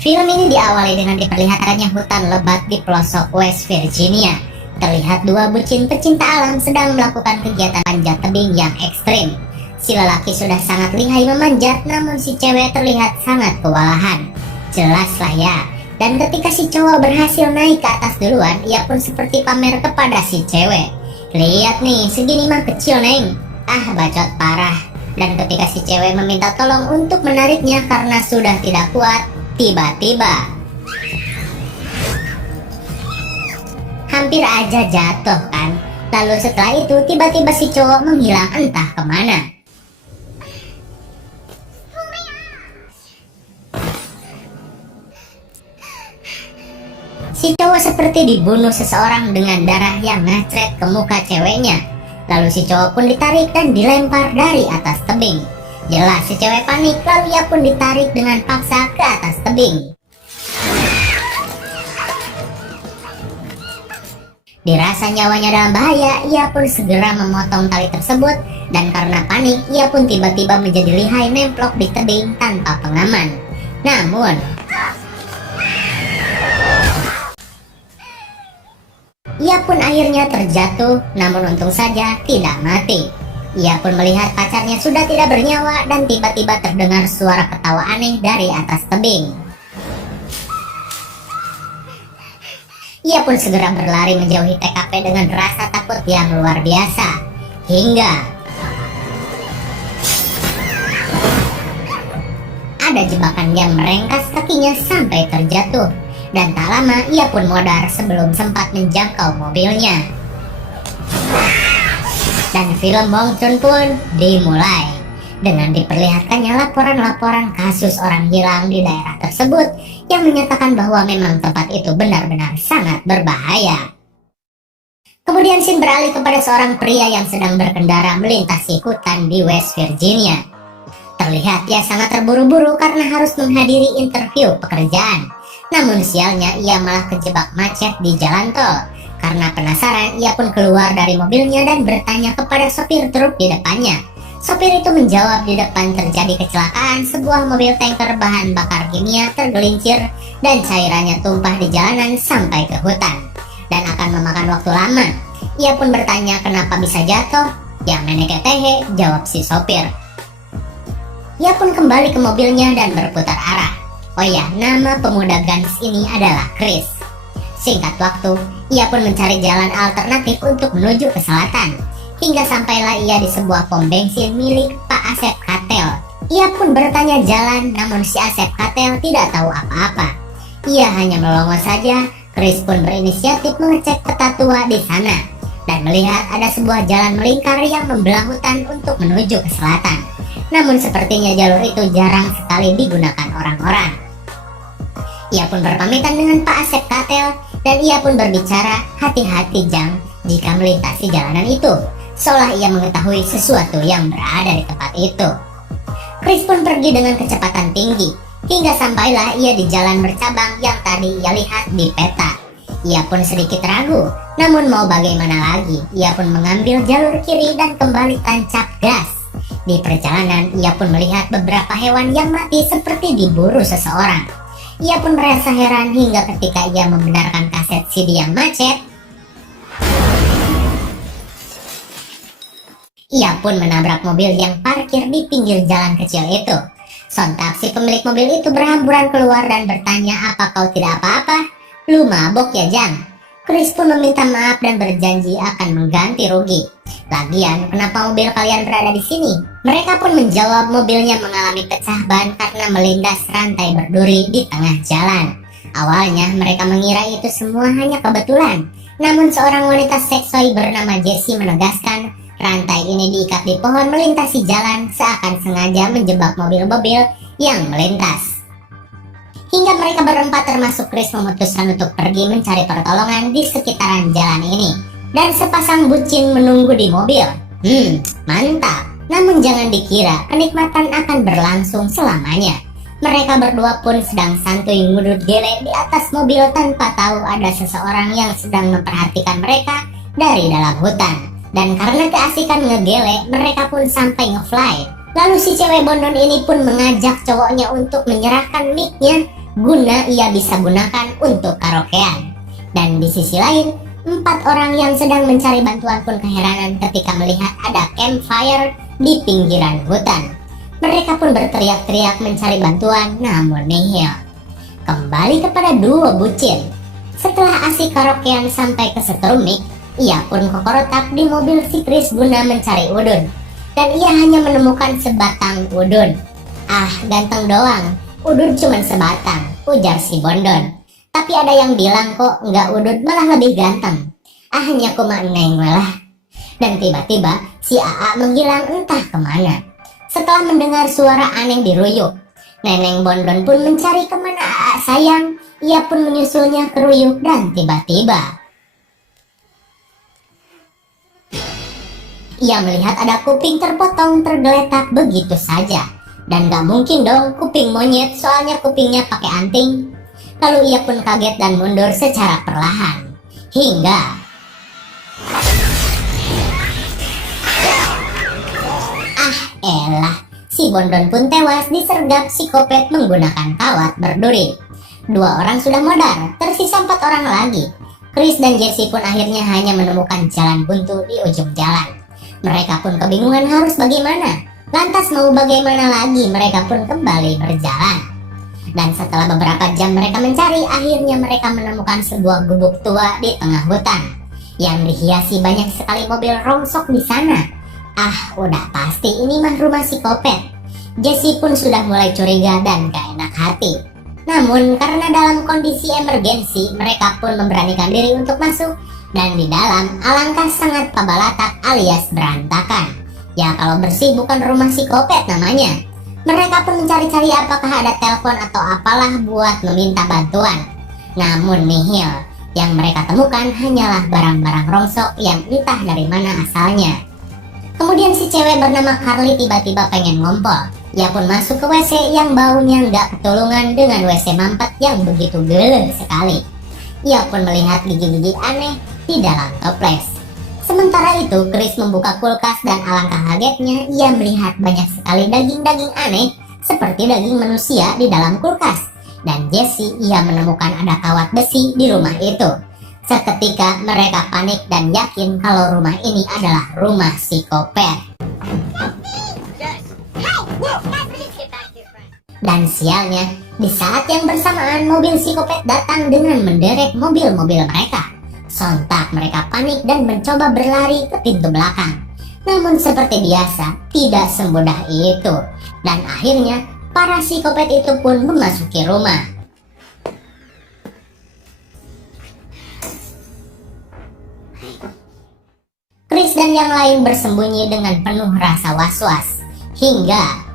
Film ini diawali dengan diperlihatkannya hutan lebat di pelosok West Virginia. Terlihat dua bucin pecinta alam sedang melakukan kegiatan panjat tebing yang ekstrim. Si lelaki sudah sangat lihai memanjat, namun si cewek terlihat sangat kewalahan. Jelaslah ya. Dan ketika si cowok berhasil naik ke atas duluan, ia pun seperti pamer kepada si cewek. Lihat nih, segini mah kecil neng. Ah, bacot parah. Dan ketika si cewek meminta tolong untuk menariknya karena sudah tidak kuat, tiba-tiba hampir aja jatuh kan. Lalu setelah itu tiba-tiba si cowok menghilang entah kemana. Si cowok seperti dibunuh seseorang dengan darah yang ngacret ke muka ceweknya. Lalu si cowok pun ditarik dan dilempar dari atas tebing. Jelas si cewek panik, lalu ia pun ditarik dengan paksa ke atas tebing. Dirasa nyawanya dalam bahaya, ia pun segera memotong tali tersebut, dan karena panik, ia pun tiba-tiba menjadi lihai nemplok di tebing tanpa pengaman. Namun, ia pun akhirnya terjatuh, namun untung saja tidak mati. Ia pun melihat pacarnya sudah tidak bernyawa dan tiba-tiba terdengar suara ketawa aneh dari atas tebing. Ia pun segera berlari menjauhi TKP dengan rasa takut yang luar biasa. Hingga ada jebakan yang merengkas kakinya sampai terjatuh. Dan tak lama ia pun modar sebelum sempat menjangkau mobilnya. Dan film Wong Chun pun dimulai dengan diperlihatkannya laporan-laporan kasus orang hilang di daerah tersebut yang menyatakan bahwa memang tempat itu benar-benar sangat berbahaya. Kemudian scene beralih kepada seorang pria yang sedang berkendara melintasi hutan di West Virginia. Terlihat ia sangat terburu-buru karena harus menghadiri interview pekerjaan. Namun sialnya ia malah kejebak macet di jalan tol. Karena penasaran, ia pun keluar dari mobilnya dan bertanya kepada sopir truk di depannya. Sopir itu menjawab di depan terjadi kecelakaan, sebuah mobil tanker bahan bakar kimia tergelincir dan cairannya tumpah di jalanan sampai ke hutan. Dan akan memakan waktu lama. Ia pun bertanya kenapa bisa jatuh. Yang nenek tehe, jawab si sopir. Ia pun kembali ke mobilnya dan berputar arah. Oh ya, nama pemuda Gans ini adalah Chris. Singkat waktu, ia pun mencari jalan alternatif untuk menuju ke selatan. Hingga sampailah ia di sebuah pom bensin milik Pak Asep Katel. Ia pun bertanya jalan, namun si Asep Katel tidak tahu apa-apa. Ia hanya melongo saja. Chris pun berinisiatif mengecek peta tua di sana. Dan melihat ada sebuah jalan melingkar yang membelah hutan untuk menuju ke selatan. Namun sepertinya jalur itu jarang sekali digunakan orang-orang. Ia pun berpamitan dengan Pak Asep Katel dan ia pun berbicara, hati-hati Jang jika melintasi jalanan itu, seolah ia mengetahui sesuatu yang berada di tempat itu. Chris pun pergi dengan kecepatan tinggi hingga sampailah ia di jalan bercabang yang tadi ia lihat di peta. Ia pun sedikit ragu, namun mau bagaimana lagi, ia pun mengambil jalur kiri dan kembali tancap gas. Di perjalanan ia pun melihat beberapa hewan yang mati seperti diburu seseorang. Ia pun merasa heran hingga ketika ia membenarkan kaset CD yang macet, ia pun menabrak mobil yang parkir di pinggir jalan kecil itu. Sontak si pemilik mobil itu berhamburan keluar dan bertanya, apa kau tidak apa-apa? Lu mabok ya Jang? Chris pun meminta maaf dan berjanji akan mengganti rugi. Lagian, kenapa mobil kalian berada di sini? Mereka pun menjawab mobilnya mengalami pecah ban karena melindas rantai berduri di tengah jalan. Awalnya mereka mengira itu semua hanya kebetulan. Namun seorang wanita seksoi bernama Jessie menegaskan rantai ini diikat di pohon melintasi jalan seakan sengaja menjebak mobil-mobil yang melintas. Hingga mereka berempat termasuk Chris memutuskan untuk pergi mencari pertolongan di sekitaran jalan ini. Dan sepasang bucin menunggu di mobil. Mantap. Namun jangan dikira kenikmatan akan berlangsung selamanya. Mereka berdua pun sedang santuy ngudut gele di atas mobil tanpa tahu ada seseorang yang sedang memperhatikan mereka dari dalam hutan. Dan karena keasikan ngegele, mereka pun sampai ngefly. Lalu si cewek bondon ini pun mengajak cowoknya untuk menyerahkan mic-nya guna ia bisa gunakan untuk karaokean. Dan di sisi lain, 4 orang yang sedang mencari bantuan pun keheranan ketika melihat ada campfire di pinggiran hutan. Mereka pun berteriak-teriak mencari bantuan, namun nihil. Kembali kepada duo bucin. Setelah asik karaokean sampai ke setrumik, ia pun kokorotak di mobil si Chris guna mencari udun. Dan ia hanya menemukan sebatang udun. "Ah, ganteng doang, udun cuman sebatang," ujar si Bondon. "Tapi ada yang bilang kok nggak udun malah lebih ganteng. Ah, hanya kuma neng lah." Dan tiba-tiba si AA menghilang entah kemana. Setelah mendengar suara aneh diruyuk, Neneng Bondon pun mencari kemana AA sayang. Ia pun menyusulnya ke ruyuk dan tiba-tiba ia melihat ada kuping terpotong tergeletak begitu saja. Dan gak mungkin dong kuping monyet, soalnya kupingnya pakai anting. Lalu ia pun kaget dan mundur secara perlahan. Hingga elah, si Bondon pun tewas disergap psikopat menggunakan kawat berduri. 2 orang sudah modar, tersisa 4 orang lagi. Chris dan Jesse pun akhirnya hanya menemukan jalan buntu di ujung jalan. Mereka pun kebingungan harus bagaimana. Lantas mau bagaimana lagi, mereka pun kembali berjalan. Dan setelah beberapa jam mereka mencari, akhirnya mereka menemukan sebuah gubuk tua di tengah hutan yang dihiasi banyak sekali mobil rongsok di sana. Ah, udah pasti ini mah rumah psikopat. Jesse pun sudah mulai curiga dan gak enak hati. Namun karena dalam kondisi emergensi, mereka pun memberanikan diri untuk masuk. Dan di dalam alangkah sangat pabalatak alias berantakan. Ya kalau bersih bukan rumah psikopat namanya. Mereka pun mencari-cari apakah ada telepon atau apalah buat meminta bantuan. Namun nihil. Yang mereka temukan hanyalah barang-barang rongsok yang entah dari mana asalnya. Kemudian si cewek bernama Carly tiba-tiba pengen ngompol. Ia pun masuk ke WC yang baunya nggak ketulungan dengan WC mampet yang begitu geleng sekali. Ia pun melihat gigi-gigi aneh di dalam toples. Sementara itu Chris membuka kulkas dan alangkah kagetnya ia melihat banyak sekali daging-daging aneh seperti daging manusia di dalam kulkas. Dan Jesse ia menemukan ada kawat besi di rumah itu. Seketika mereka panik dan yakin kalau rumah ini adalah rumah psikopat. Dan sialnya, di saat yang bersamaan mobil psikopat datang dengan menderek mobil-mobil mereka. Sontak mereka panik dan mencoba berlari ke pintu belakang. Namun seperti biasa, tidak semudah itu. Dan akhirnya, para psikopat itu pun memasuki rumah. Chris dan yang lain bersembunyi dengan penuh rasa was-was. Hingga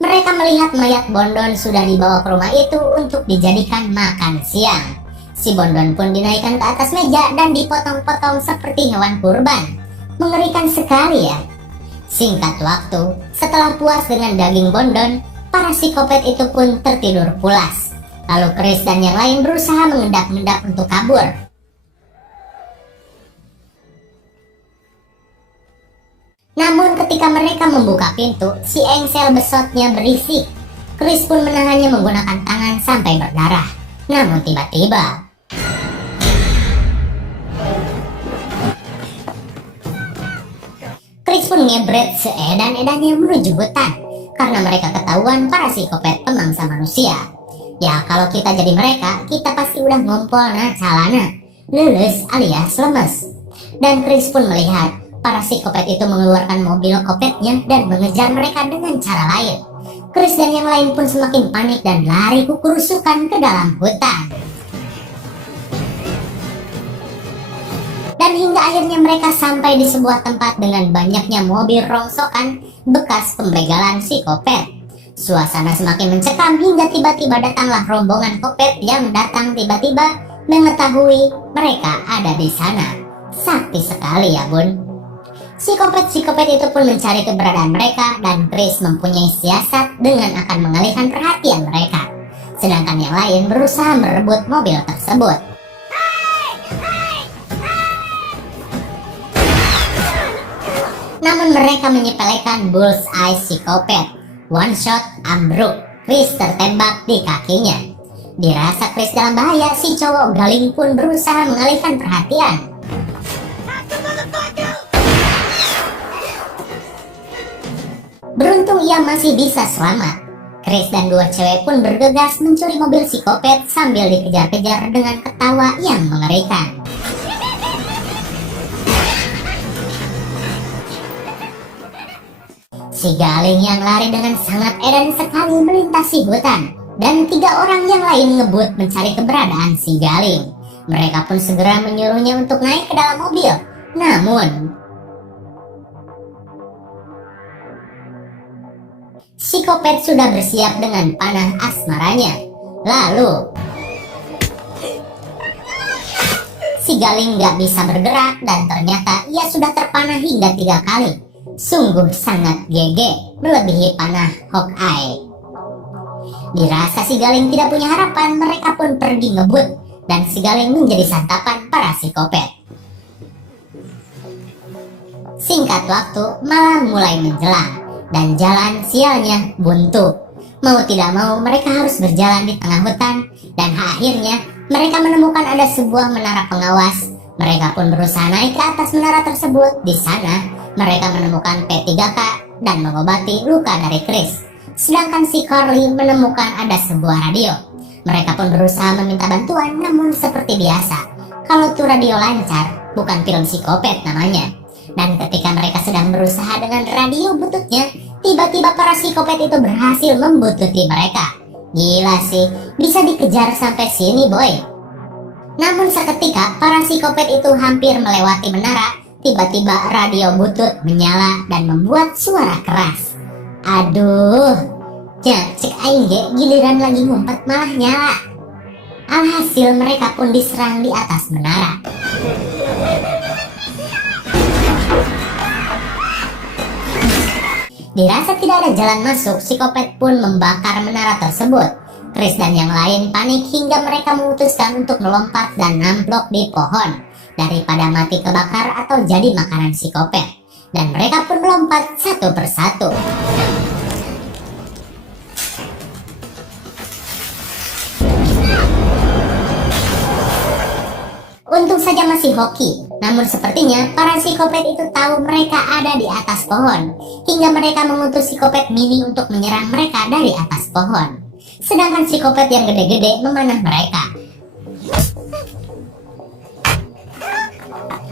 mereka melihat mayat Bondon sudah dibawa ke rumah itu untuk dijadikan makan siang. Si Bondon pun dinaikkan ke atas meja dan dipotong-potong seperti hewan kurban. Mengerikan sekali ya. Singkat waktu, setelah puas dengan daging Bondon, para psikopat itu pun tertidur pulas. Lalu Chris dan yang lain berusaha mengendap-endap untuk kabur. Namun ketika mereka membuka pintu, si engsel besotnya berisik. Chris pun menahannya menggunakan tangan sampai berdarah. Namun tiba-tiba Chris pun ngebret seedan-edannya menuju hutan. Karena mereka ketahuan para psikopat pemangsa manusia. Ya kalau kita jadi mereka, kita pasti udah ngompol calana, lulus alias lemes. Dan Chris pun melihat para psikopat itu mengeluarkan mobil kopetnya dan mengejar mereka dengan cara lain. Chris dan yang lain pun semakin panik dan lari kukurusukan ke dalam hutan. Dan hingga akhirnya mereka sampai di sebuah tempat dengan banyaknya mobil rongsokan bekas pembegalan psikopat. Suasana semakin mencekam hingga tiba-tiba datanglah rombongan kopet yang datang tiba-tiba mengetahui mereka ada di sana. Sakti sekali ya bun. Psikopat-psikopat itu pun mencari keberadaan mereka dan Chris mempunyai siasat dengan akan mengalihkan perhatian mereka. Sedangkan yang lain berusaha merebut mobil tersebut. Namun mereka menyepelekan bullseye psikopat. One shot ambruk, Chris tertembak di kakinya. Dirasa Chris dalam bahaya, si cowok Galing pun berusaha mengalihkan perhatian. Beruntung ia masih bisa selamat. Chris dan dua cewek pun bergegas mencuri mobil psikopat sambil dikejar-kejar dengan ketawa yang mengerikan. Si Galing yang lari dengan sangat edan sekali melintasi hutan, dan 3 orang yang lain ngebut mencari keberadaan si Galing. Mereka pun segera menyuruhnya untuk naik ke dalam mobil. Namun, psikopat sudah bersiap dengan panah asmaranya. Lalu, si Galing gak bisa bergerak dan ternyata ia sudah terpanah hingga 3 kali. Sungguh sangat GG, melebihi panah Hawkeye. Dirasa si Galing tidak punya harapan, mereka pun pergi ngebut dan si Galing menjadi santapan para psikopat. Singkat waktu, malam mulai menjelang dan jalan sialnya buntu. Mau tidak mau mereka harus berjalan di tengah hutan dan akhirnya mereka menemukan ada sebuah menara pengawas. Mereka pun berusaha naik ke atas menara tersebut. Di sana mereka menemukan P3K dan mengobati luka dari Chris. Sedangkan si Carly menemukan ada sebuah radio. Mereka pun berusaha meminta bantuan, namun seperti biasa, kalau tuh radio lancar, bukan film psikopat namanya. Dan ketika mereka sedang berusaha dengan radio bututnya, tiba-tiba para psikopat itu berhasil membututi mereka. Gila sih, bisa dikejar sampai sini boy. Namun seketika para psikopat itu hampir melewati menara. Tiba-tiba radio butut menyala dan membuat suara keras. Aduh, cek aing ge, giliran lagi ngumpet malah nyala. Alhasil mereka pun diserang di atas menara. Dirasa tidak ada jalan masuk, psikopat pun membakar menara tersebut. Chris dan yang lain panik hingga mereka memutuskan untuk melompat dan namplok di pohon daripada mati kebakar atau jadi makanan psikopat. Dan mereka pun melompat satu persatu. Untung saja masih hoki, namun sepertinya para psikopat itu tahu mereka ada di atas pohon, hingga mereka mengutus psikopat mini untuk menyerang mereka dari atas pohon. Sedangkan psikopat yang gede-gede memanah mereka.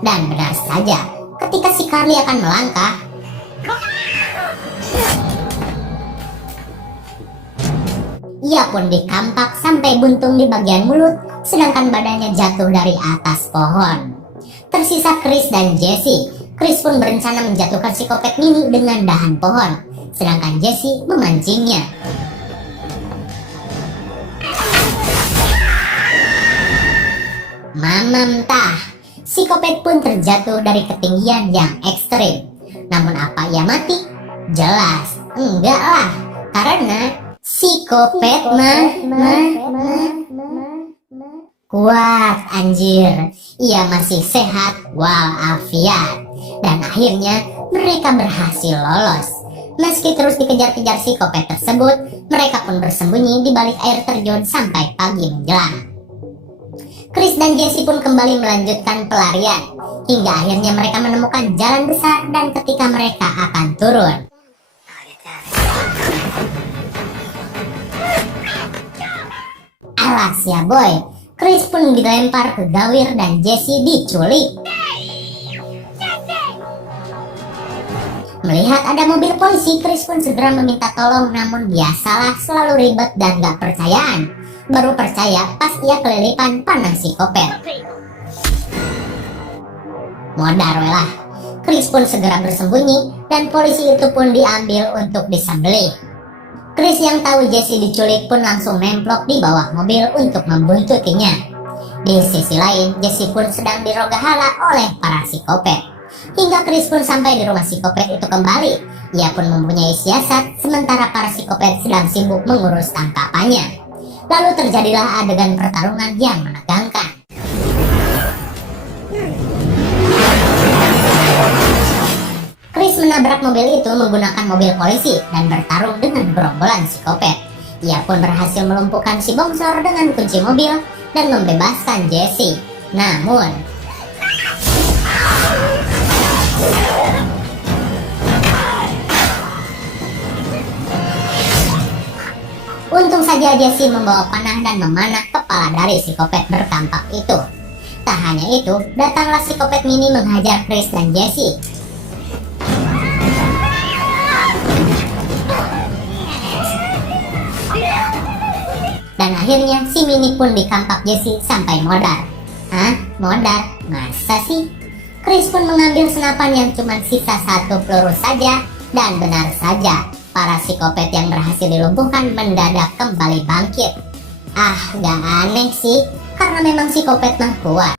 Dan benar saja, ketika si Carly akan melangkah, ia pun dikampak sampai buntung di bagian mulut, sedangkan badannya jatuh dari atas pohon. Tersisa Chris dan Jesse. Chris pun berencana menjatuhkan psikopat mini dengan dahan pohon, sedangkan Jesse memancingnya. Mamamtah, psikopat pun terjatuh dari ketinggian yang ekstrim. Namun apa ia mati? Jelas, enggak lah, karena psikopat kuat anjir. Ia masih sehat walafiat. Dan akhirnya mereka berhasil lolos. Meski terus dikejar-kejar psikopat tersebut, mereka pun bersembunyi di balik air terjun sampai pagi menjelang. Chris dan Jesse pun kembali melanjutkan pelarian, hingga akhirnya mereka menemukan jalan besar dan ketika mereka akan turun, alas ya boy, Chris pun dilempar ke gawir dan Jesse diculik. Melihat ada mobil polisi, Chris pun segera meminta tolong, namun biasalah selalu ribet dan gak percayaan. Baru percaya pas ia kelilipan panah psikopat. Modar lah. Chris pun segera bersembunyi dan polisi itu pun diambil untuk disembelih. Chris yang tahu Jesse diculik pun langsung nemplok di bawah mobil untuk membuntutinya. Di sisi lain, Jesse pun sedang dirogahala oleh para psikopat. Hingga Chris pun sampai di rumah psikopat itu kembali. Ia pun mempunyai siasat sementara para psikopat sedang sibuk mengurus tangkapannya. Lalu terjadilah adegan pertarungan yang menegangkan. Chris menabrak mobil itu menggunakan mobil polisi dan bertarung dengan gerombolan psikopat. Ia pun berhasil melumpuhkan si bongsor dengan kunci mobil dan membebaskan Jesse. Namun, untung saja Jesse membawa panah dan memanah kepala dari psikopat berkampak itu. Tak hanya itu, datanglah psikopat mini menghajar Chris dan Jesse. Dan akhirnya si mini pun dikampak Jesse sampai modar. Hah? Modar? Masa sih? Chris pun mengambil senapan yang cuma sisa 1 peluru saja. Dan benar saja, para psikopat yang berhasil dilumpuhkan mendadak kembali bangkit. Gak aneh sih, karena memang psikopat mah kuat.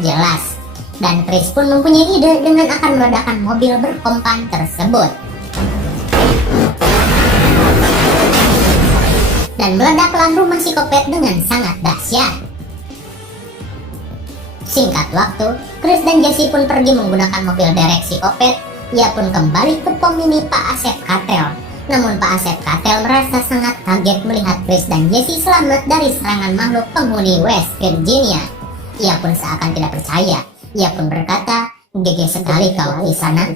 Jelas. Dan Chris pun mempunyai ide dengan akan meledakkan mobil berkompan tersebut. Dan meledaklah rumah psikopat dengan sangat dahsyat. Singkat waktu, Chris dan Jesse pun pergi menggunakan mobil derek psikopat. Ia pun kembali ke pom mini Pak Asep Cattell. Namun Pak Asep Cattell merasa sangat kaget melihat Chris dan Jesse selamat dari serangan makhluk penghuni West Virginia. Ia pun seakan tidak percaya. Ia pun berkata, "GG sekali kau di sana."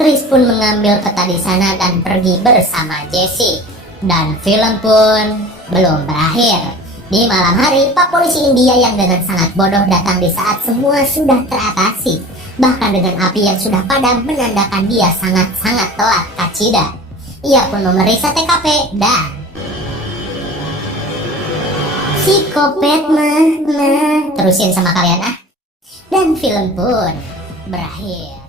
Chris pun mengambil peta di sana dan pergi bersama Jesse. Dan film pun belum berakhir. Di malam hari, Pak Polisi India yang dengan sangat bodoh datang di saat semua sudah teratasi. Bahkan dengan api yang sudah padam menandakan dia sangat-sangat telat kacida. Ia pun memeriksa TKP dan psikopat terusin sama kalian. Dan film pun berakhir.